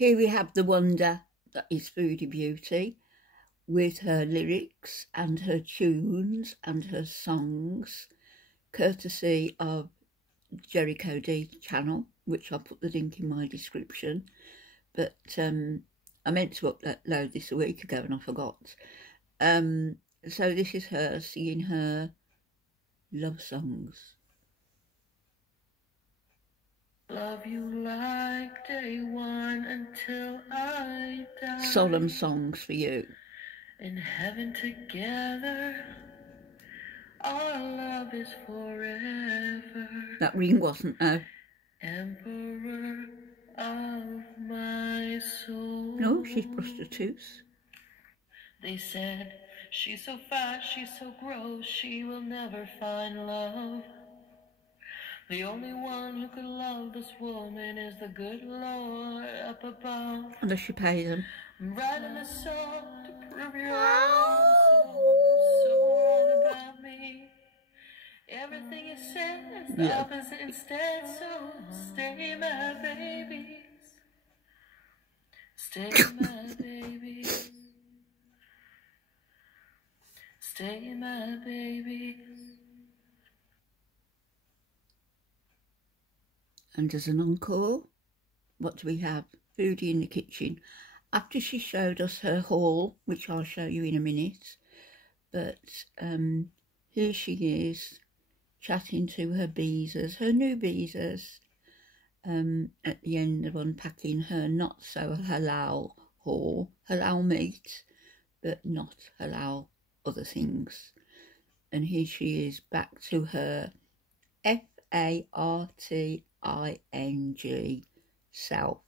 Here we have the wonder that is Foodie Beauty, with her lyrics and her tunes and her songs, courtesy of Jericho Dee Channel, which I'll put the link in my description. But I meant to upload this a week ago and I forgot. So this is her singing her love songs. Love you like day one until I die. Solemn songs for you. In heaven together, our love is forever. That ring wasn't, no. Emperor of my soul. No, she's brushed her tooth. They said, she's so fat, she's so gross, she will never find love. The only one who could love this woman is the good Lord up above. Unless you pay them. I'm writing a song to prove you're so wrong about me. Everything you said is the opposite instead, so stay my babies. Stay my babies. Stay my babies. And as an encore, what do we have? Foodie in the kitchen. After she showed us her haul, which I'll show you in a minute, but here she is chatting to her beezers, her new beezers, at the end of unpacking her not so halal haul, halal meat, but not halal other things. And here she is back to her FARTING self.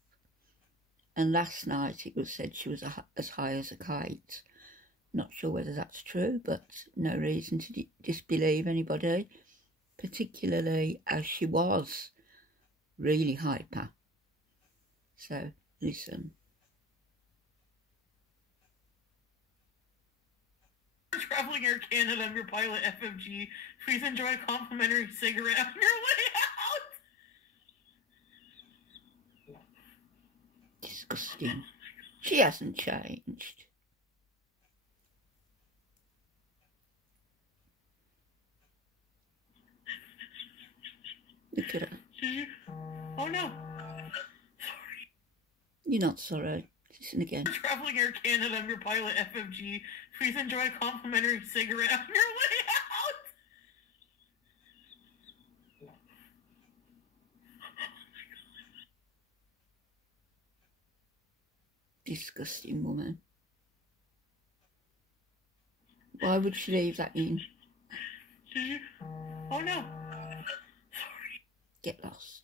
And last night it was said she was as high as a kite. Not sure whether that's true, but no reason to disbelieve anybody, particularly as she was really hyper. So listen. Traveling Air Canada, I'm your pilot, FMG. Please enjoy a complimentary cigarette on your way out. Disgusting. She hasn't changed. Look at her. Oh no. Sorry. You're not sorry. Listen again. Traveling Air Canada, I'm your pilot, FMG. Please enjoy a complimentary cigarette on your way out. Disgusting woman. Why would she leave that in? Oh no. Get lost.